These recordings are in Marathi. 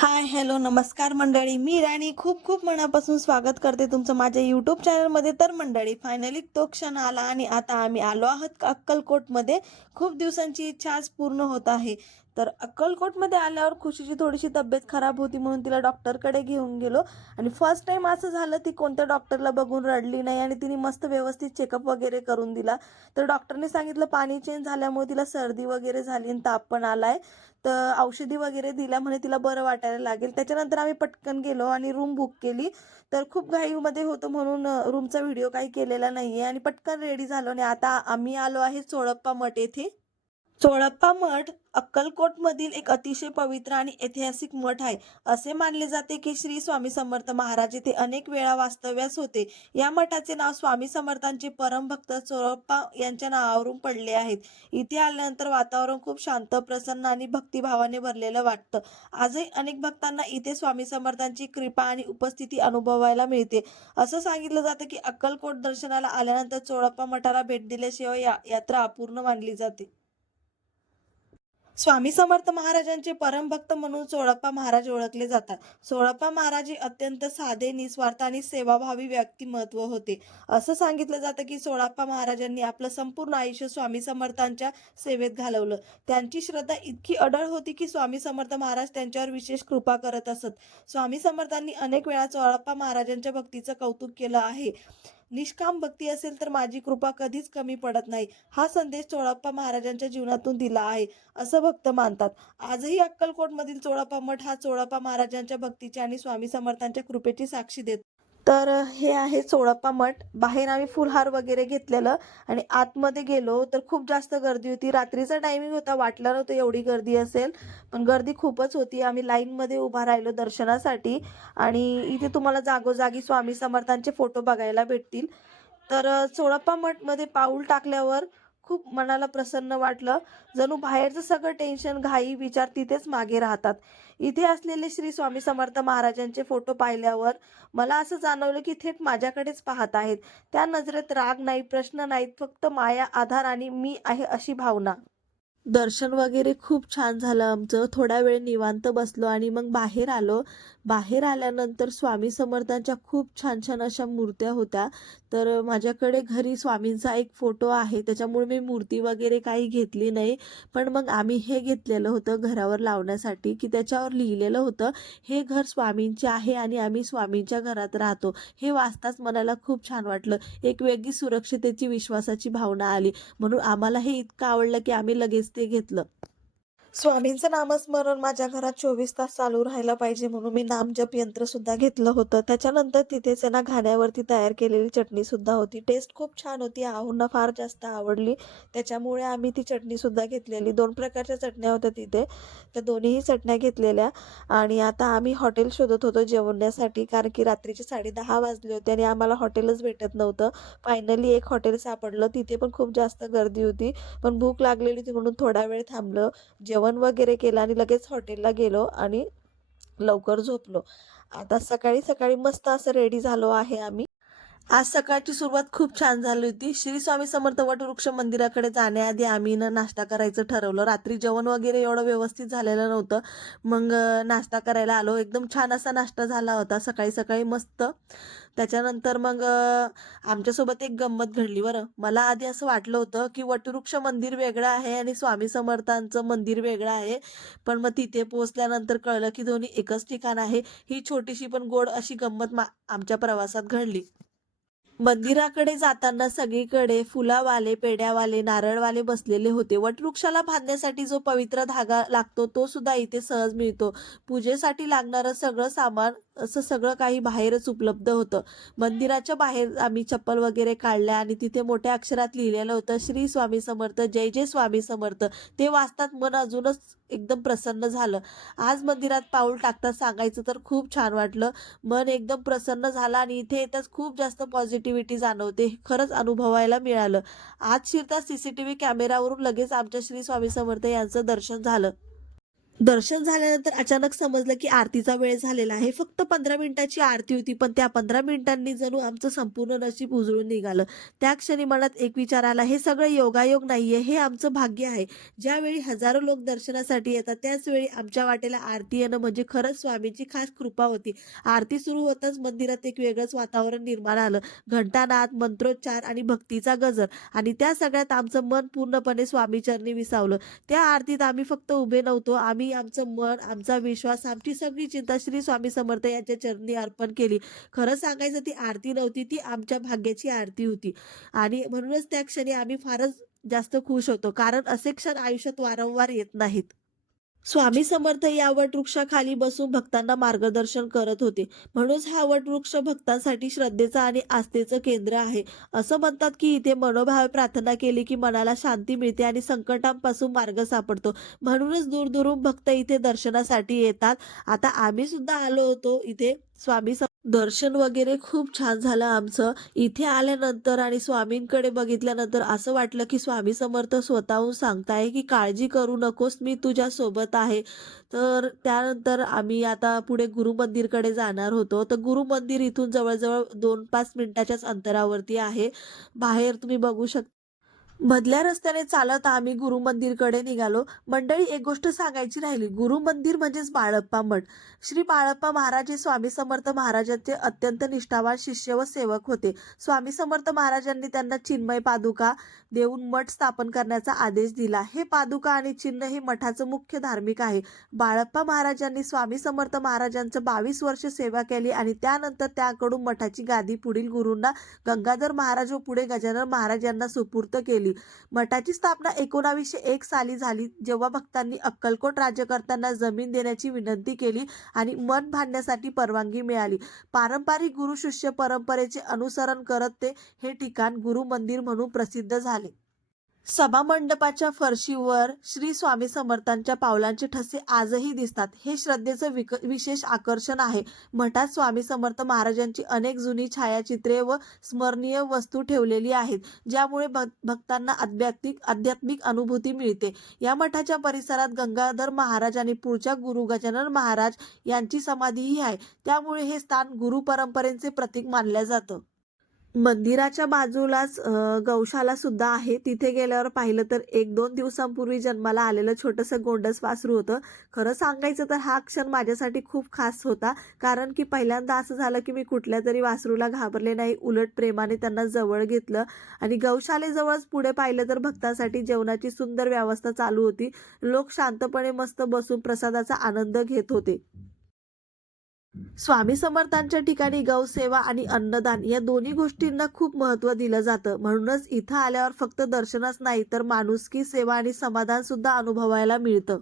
हाय, हॅलो, नमस्कार मंडळी. मी राणी खूप खूप मनापासून स्वागत करते तुमचं माझ्या यूट्यूब चॅनलमध्ये. तर मंडळी, फायनली तो क्षण आला आणि आता आम्ही आलो आहोत अक्कलकोटमध्ये. खूप दिवसांची इच्छा आज पूर्ण होत आहे. तर अक्कलकोटमध्ये आल्यावर खुशीची थोडीशी तब्येत खराब होती म्हणून तिला डॉक्टरकडे घेऊन गेलो. आणि फर्स्ट टाइम असं झालं, ती कोणत्या डॉक्टरला बघून रडली नाही आणि तिने मस्त व्यवस्थित चेकअप वगैरे करून दिला. तर डॉक्टरने सांगितलं पाणी चेंज झाल्यामुळे तिला सर्दी वगैरे झाली आणि ताप पण आलाय. तर औषधी वगैरे दिल्या म्हणे तिला बरं वाटायला लागेल. त्याच्यानंतर आम्ही पटकन गेलो आणि रूम बुक केली. तर खूप घाईमध्ये होतो म्हणून रूमचा व्हिडिओ काही केलेला नाहीये आणि पटकन रेडी झालो आणि आता आम्ही आलो आहे चोळप्पा मठ येथे. चोळप्पा मठ अक्कलकोटमधील एक अतिशय पवित्र आणि ऐतिहासिक मठ आहे. असे मानले जाते की श्री स्वामी समर्थ महाराज इथे अनेक वेळा वास्तव्यास होते. या मठाचे नाव स्वामी समर्थांचे परमभक्त चोळप्पा यांच्या नावावरून पडले आहेत. इथे आल्यानंतर वातावरण खूप शांत, प्रसन्न आणि भक्तिभावाने भरलेलं वाटतं. आजही अनेक भक्तांना इथे स्वामी समर्थांची कृपा आणि उपस्थिती अनुभवायला मिळते. असं सांगितलं जातं की अक्कलकोट दर्शनाला आल्यानंतर चोळप्पा मठाला भेट दिल्याशिवाय यात्रा अपूर्ण मानली जाते. स्वामी समर्थ महाराजांचे परमभक्त म्हणून सोळप्पा महाराज ओळखले जातात. सोळप्पा महाराज हे अत्यंत साधे, निस्वार्थ आणि सेवाभावी व्यक्तिमत्व होते. असं सांगितलं जातं की सोळप्पा महाराजांनी आपलं संपूर्ण आयुष्य स्वामी समर्थांच्या सेवेत घालवलं. त्यांची श्रद्धा इतकी अढळ होती की स्वामी समर्थ महाराज त्यांच्यावर विशेष कृपा करत असत. स्वामी समर्थांनी अनेक वेळा सोळप्पा महाराजांच्या भक्तीचं कौतुक केलं आहे. निष्काम भक्ती असेल तर माझी कृपा कधीच कमी पडत नाही, हा संदेश चोळप्पा महाराजांच्या जीवनातून दिला आहे, असं भक्त मानतात. आजही अक्कलकोटमधील चोळप्पा मठ हा चोळप्पा महाराजांच्या भक्तीची आणि स्वामी समर्थांच्या कृपेची साक्षी देतो. तर हे आहे चोळप्पा मठ. बाहेर आम्ही फुलहार वगैरे घेतलेलं आणि आतमध्ये गेलो तर खूप जास्त गर्दी होती. रात्रीचा टायमिंग होता, वाटलं नव्हतं एवढी गर्दी असेल, पण गर्दी खूपच होती. आम्ही लाईनमध्ये उभा राहिलो दर्शनासाठी आणि इथे तुम्हाला जागोजागी स्वामी समर्थांचे फोटो बघायला भेटतील. तर चोळप्पा मठमध्ये पाऊल टाकल्यावर खूप मनाला प्रसन्न वाटलं. जणू बाहेरचं सगळं टेन्शन, घाई, विचार तिथेच मागे राहतात. इथे असलेले श्री स्वामी समर्थ महाराजांचे फोटो पाहिल्यावर मला असं जाणवलं की थेट माझ्याकडेच पाहत आहेत. त्या नजरेत राग नाही, प्रश्न नाहीत, फक्त माया, आधार आणि मी आहे अशी भावना. दर्शन वगैरे खूप छान झालं आमचं. थोडा वेळ निवांत बसलो आणि मग बाहेर आलो. बाहेर आल्यानंतर स्वामी समर्थांच्या खूप छान छान अशा मूर्त्या होत्या. तर माझ्याकडे घरी स्वामींचा एक फोटो आहे, त्याच्यामुळे मी मूर्ती वगैरे काही घेतली नाही. पण मग आम्ही हे घेतलेलं होतं घरावर लावण्यासाठी, की त्याच्यावर लिहिलेलं होतं, हे घर स्वामींचे आहे आणि आम्ही स्वामींच्या घरात राहतो. हे वाचताच मनाला खूप छान वाटलं. एक वेगळी सुरक्षितेची, विश्वासाची भावना आली. म्हणून आम्हाला हे इतकं आवडलं की आम्ही लगेच ते घेतलं. स्वामींचं नामस्मरण माझ्या घरात 24 तास चालू राहायला पाहिजे म्हणून मी नामजप यंत्र सुद्धा घेतलं होतं. त्याच्यानंतर तिथेच आहे ना, घाण्यावरती तयार केलेली चटणी सुद्धा होती. टेस्ट खूप छान होती. आहोंना फार जास्त आवडली. त्याच्यामुळे आम्ही ती चटणी सुद्धा घेतलेली. 2 प्रकारच्या चटण्या होत्या तिथे. त्या दोन्हीही चटण्या घेतलेल्या आणि आता आम्ही हॉटेल शोधत होतो जेवण्यासाठी, कारण की रात्रीचे 10:30 वाजले होते आणि आम्हाला हॉटेलच भेटत नव्हतं. फायनली एक हॉटेल सापडलं. तिथे पण खूप जास्त गर्दी होती. पण भूक लागलेली होती म्हणून थोडा वेळ थांबलं. जेवण वगैरे केलं आणि लगेच हॉटेलला गेलो आणि लवकर झोपलो. आता सकाळी सकाळी मस्त असं रेडी झालो आहे आम्ही. आज सकाळची सुरुवात खूप छान झाली होती. श्री स्वामी समर्थ वटवृक्ष मंदिराकडे जाण्याआधी आम्ही ना नाश्ता करायचं ठरवलं. रात्री जेवण वगैरे एवढं व्यवस्थित झालेलं नव्हतं. मग नाश्ता करायला आलो. एकदम छान असा नाश्ता झाला होता सकाळी सकाळी मस्त. त्याच्यानंतर मग आमच्यासोबत एक गंमत घडली बरं. मला आधी असं वाटलं होतं की वटवृक्ष मंदिर वेगळं आहे आणि स्वामी समर्थांचं मंदिर वेगळं आहे. पण मग तिथे पोहोचल्यानंतर कळलं की दोन्ही एकच ठिकाण आहे. ही छोटीशी पण गोड अशी गंमत आमच्या प्रवासात घडली. मंदिराकडे जाताना सगळीकडे फुलावाले, पेड्यावाले, नारळवाले बसलेले होते. वटवृक्षाला बांधण्यासाठी जो पवित्र धागा लागतो तो सुद्धा इथे सहज मिळतो. पूजेसाठी लागणारं सगळं सामान असं सगळं काही बाहेरच उपलब्ध होतं. मंदिराच्या बाहेर आम्ही चप्पल वगैरे काढल्या आणि तिथे मोठ्या अक्षरात लिहिलेलं होतं, श्री स्वामी समर्थ, जय जय स्वामी समर्थ. ते वाचतात मन अजूनच एकदम प्रसन्न झालं. आज मंदिरात पाऊल टाकता सांगायचं तर खूप छान वाटलं. मन एकदम प्रसन्न झालं आणि इथे येताच खूप जास्त पॉझिटिव्हिटी जाणवते. हे खरंच अनुभवायला मिळालं. आज शिरताच CCTV कॅमेरावरून लगेच आमच्या श्री स्वामी समर्थ यांचं दर्शन झालं. दर्शन झाल्यानंतर अचानक समजलं, की आरतीचा वेळ झालेला आहे. फक्त 15 मिनिटाची आरती होती, पण त्या 15 मिनिटांनी जणू आमचं संपूर्ण नशीब उजळून निघालं. त्या क्षणी मनात एक विचार आला, हे सगळं योगायोग नाहीये, हे आमचं भाग्य आहे. ज्यावेळी हजारो लोक दर्शनासाठी येतात, त्याच वेळी आमच्या वाटेला आरती येणं म्हणजे खरंच स्वामींची खास कृपा होती. आरती सुरू होताच मंदिरात एक वेगळंच वातावरण निर्माण झालं. घंटानाद, मंत्रोच्चार आणि भक्तीचा गजर आणि त्या सगळ्यात आमचं मन पूर्णपणे स्वामीचरणी विसावलं. त्या आरतीत आम्ही फक्त उभे नव्हतो. आम्ही आमचं मन, आमचा विश्वास, आमची सगळी चिंता श्री स्वामी समर्थ यांच्या चरणी अर्पण केली. खरं सांगायचं ती आरती नव्हती, ती आमच्या भाग्याची आरती होती. आणि म्हणूनच त्या क्षणी आम्ही फारच जास्त खुश होतो. कारण असे क्षण आयुष्यात वारंवार येत नाहीत. स्वामी समर्थ या वटवृक्षाखाली बसून भक्तांना मार्गदर्शन करत होते. म्हणूनच हा वटवृक्ष भक्तांसाठी श्रद्धेचं आणि आस्थेचं केंद्र आहे. असं म्हणतात की इथे मनोभावे प्रार्थना केली की मनाला शांती मिळते आणि संकटांपासून मार्ग सापडतो. म्हणूनच दूरदूरून भक्त इथे दर्शनासाठी येतात. आता आम्ही सुद्धा आलो होतो इथे दर्शन वगैरे खूप छान झालं आमचं. इथे आल्यानंतर आणि स्वामींकडे बघितल्यानंतर असं वाटलं, की स्वामी समर्थ स्वतःहून सांगताय, की "काळजी करू नकोस, मी तुझ्या सोबत आहे." तर त्यानंतर आम्ही आता पुढे गुरु मंदिरकडे जाणार होतो. तर गुरु मंदिर इथून जवळ-जवळ 2-5 मिनिटाच्याच अंतरावरती आहे. बाहेर तुम्ही बघू शकता. मधल्या रस्त्याने चालत आम्ही गुरु मंदिरकडे निघालो. मंडळी, एक गोष्ट सांगायची राहिली. गुरु मंदिर म्हणजेच बाळप्पा मठ. श्री बाळप्पा महाराज हे स्वामी समर्थ महाराजांचे अत्यंत निष्ठावान शिष्य व सेवक होते. स्वामी समर्थ महाराजांनी त्यांना चिन्मय पादुका देऊन मठ स्थापन करण्याचा आदेश दिला. हे पादुका आणि चिन्ह हे मठाचं मुख्य धार्मिक आहे. बाळप्पा महाराजांनी स्वामी समर्थ महाराजांचं 22 वर्ष सेवा केली आणि त्यानंतर त्याकडून मठाची गादी पुढील गुरूंना गंगाधर महाराज व पुढे गजानन महाराज यांना सुपूर्त केली. मठाची स्थापना 1901 साली झाली, जेव्हा भक्तांनी अक्कलकोट राज्यकर्त्यांना जमीन देण्याची विनंती केली आणि मठ बांधण्यासाठी परवानगी मिळाली. पारंपरिक गुरु शिष्य परंपरेचे अनुसरण करत हे ठिकाण गुरु मंदिर म्हणून प्रसिद्ध झाले. सभामंडपाच्या फरशीवर श्री स्वामी समर्थांच्या पावलांचे ठसे आजही दिसतात. हे श्रद्धेचं विशेष आकर्षण आहे. मठात स्वामी समर्थ महाराजांची अनेक जुनी छायाचित्रे व स्मरणीय वस्तू ठेवलेली आहेत, ज्यामुळे भक्तांना आध्यात्मिक अनुभूती मिळते. या मठाच्या परिसरात गंगाधर महाराज आणि पुढच्या गुरु गजानन महाराज यांची समाधीही आहे. त्यामुळे हे स्थान गुरु परंपरेचे प्रतीक मानलं जातं. मंदिराच्या बाजूलाच गौशाला सुद्धा आहे. तिथे गेल्यावर पाहिलं तर 1-2 दिवसांपूर्वी जन्माला आलेलं छोटंसं गोंडस वासरू होतं. खरं सांगायचं तर हा क्षण माझ्यासाठी खूप खास होता. कारण की पहिल्यांदा असं झालं की मी कुठल्यातरी वासरूला घाबरले नाही. उलट प्रेमाने त्यांना जवळ घेतलं आणि गौशालेजवळच पुढे पाहिलं तर भक्तांसाठी जेवणाची सुंदर व्यवस्था चालू होती. लोक शांतपणे मस्त बसून प्रसादाचा आनंद घेत होते. स्वामी समर्थांच्या ठिकाणी गौसेवा आणि अन्नदान या दोन्ही गोष्टींना खूप महत्त्व दिलं जातं. म्हणूनच इथं आल्यावर फक्त दर्शनच नाही तर माणुसकी, सेवा आणि समाधान सुद्धा अनुभवायला मिळतं.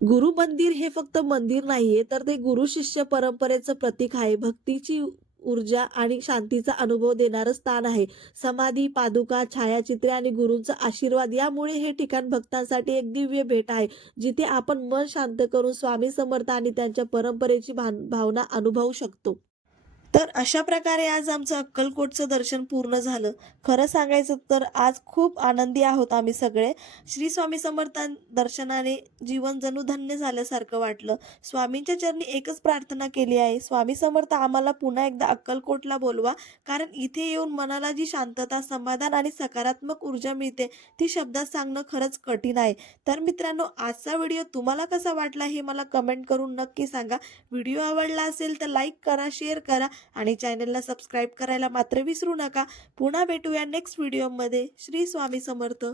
गुरु मंदिर हे फक्त मंदिर नाहीये, तर ते गुरु शिष्य परंपरेचं प्रतीक आहे. भक्तीची ऊर्जा आणि शांतीचा अनुभव देणारं स्थान आहे. समाधी, पादुका, छायाचित्रे आणि गुरूंचा आशीर्वाद यामुळे हे ठिकाण भक्तांसाठी एक दिव्य भेट आहे, जिथे आपण मन शांत करून स्वामी समर्थ आणि त्यांच्या परंपरेची भावना अनुभवू शकतो. तर अशा प्रकारे आज आमचं अक्कलकोटचं दर्शन पूर्ण झालं. खरं सांगायचं तर आज खूप आनंदी आहोत आम्ही सगळे. श्री स्वामी समर्थ दर्शनाने जीवन जणू धन्य झाल्यासारखं वाटलं. स्वामींच्या चरणी एकच प्रार्थना केली आहे, स्वामी समर्थ आम्हाला पुन्हा एकदा अक्कलकोटला बोलवा. कारण इथे येऊन मनाला जी शांतता, समाधान आणि सकारात्मक ऊर्जा मिळते, ती शब्दात सांगणं खरंच कठीण आहे. तर मित्रांनो, आजचा व्हिडिओ तुम्हाला कसा वाटला हे मला कमेंट करून नक्की सांगा. व्हिडिओ आवडला असेल तर लाईक करा, शेअर करा आणि चॅनलला सबस्क्राईब करायला मात्र विसरू नका. पुन्हा भेटूया नेक्स्ट व्हिडिओमध्ये. श्री स्वामी समर्थ.